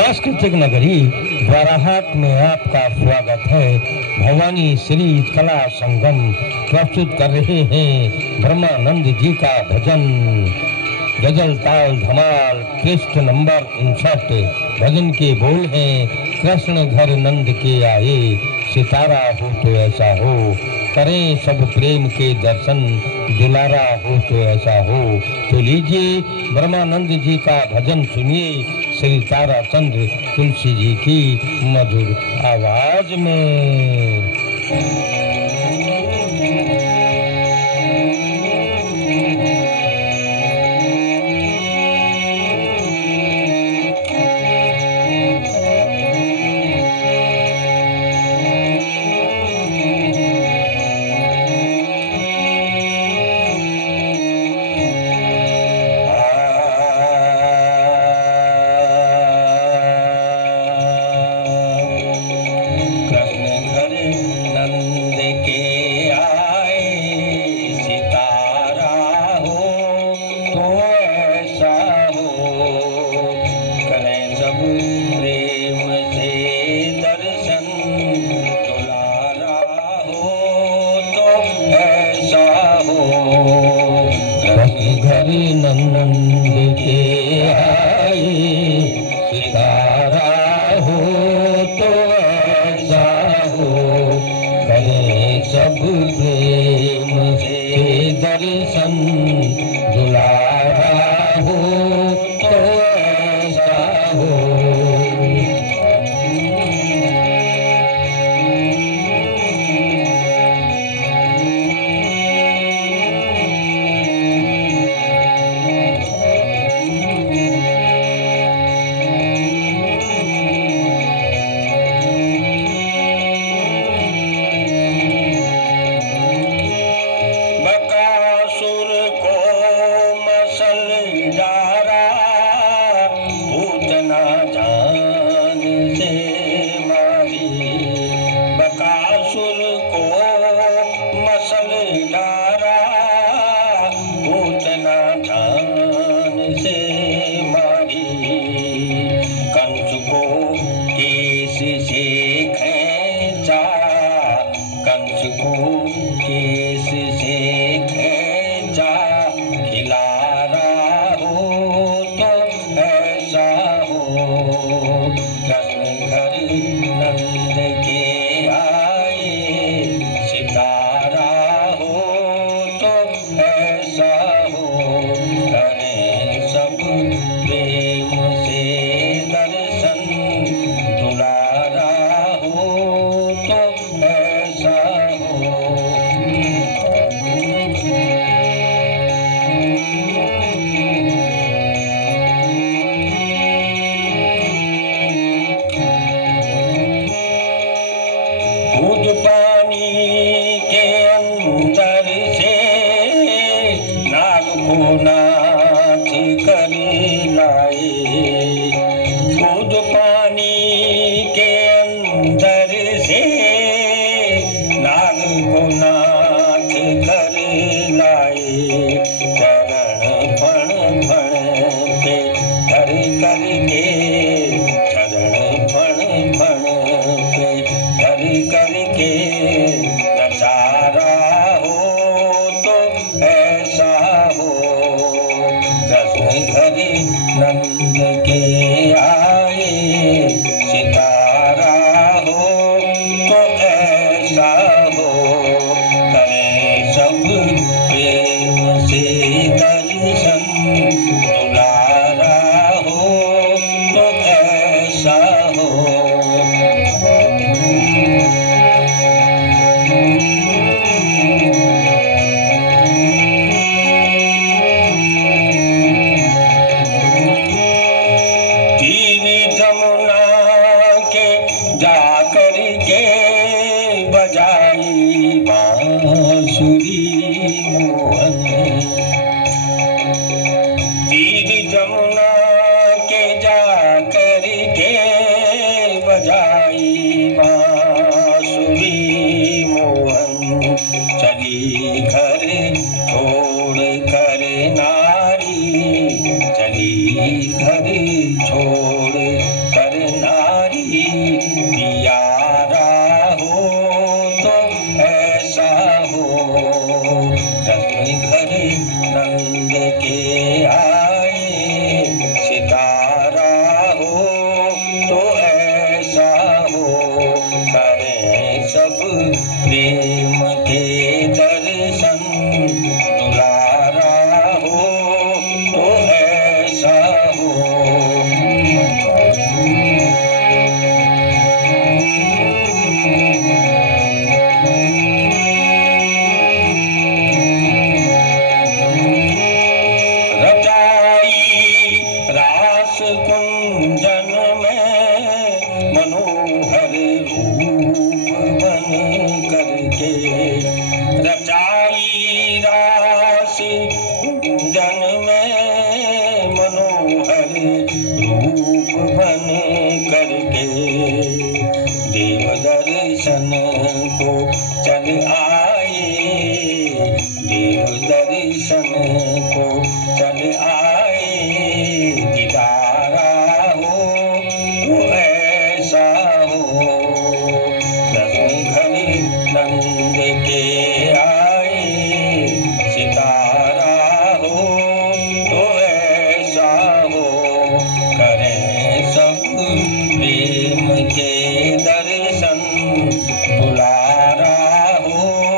सांस्कृतिक नगरी बाराहाट में आपका स्वागत है। भवानी श्री कला संगम प्रस्तुत कर रहे हैं ब्रह्मानंद जी का भजन। गजल ताल धमाल पृष्ठ नंबर 59। भजन के बोल हैं, कृष्ण घर नंद के आए, सितारा हो तो ऐसा हो, करें सब प्रेम के दर्शन, दुलारा हो तो ऐसा हो। तो लीजिए ब्रह्मानंद जी का भजन सुनिए श्री ताराचंद्र तुलसी जी की मधुर आवाज में। नंद के आए, सितारा हो तो ऐसा हो, करें सब प्रेम से दर्शन, दुलारा हो तो ऐसा हो। के रचाई रास जन में मनोहर रूप बन करके देव दर्शन को चल आए, देव दर्शन को चल आए। दीदारा हो तो ऐसा हो, घर नंद के आए। सितारा हो तो ऐसा हो, करें सब प्रेम के दर्शन। बुलारा हो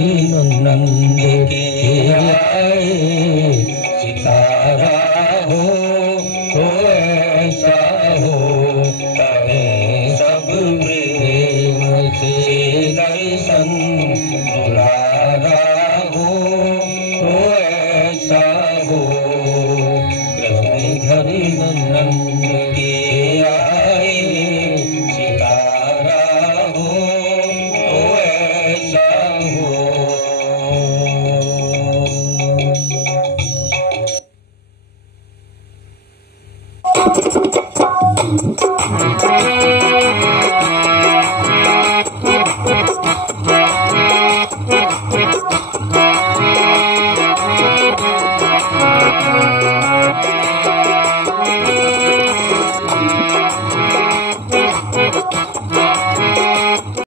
हरि नंद के आए सितारा हो तो ऐसा हो कहें सब प्रेम से दर्शन दुलारा हो तो ऐसा हो कृष्ण हरि नंद के आए सितारा हो तो ऐसा हो।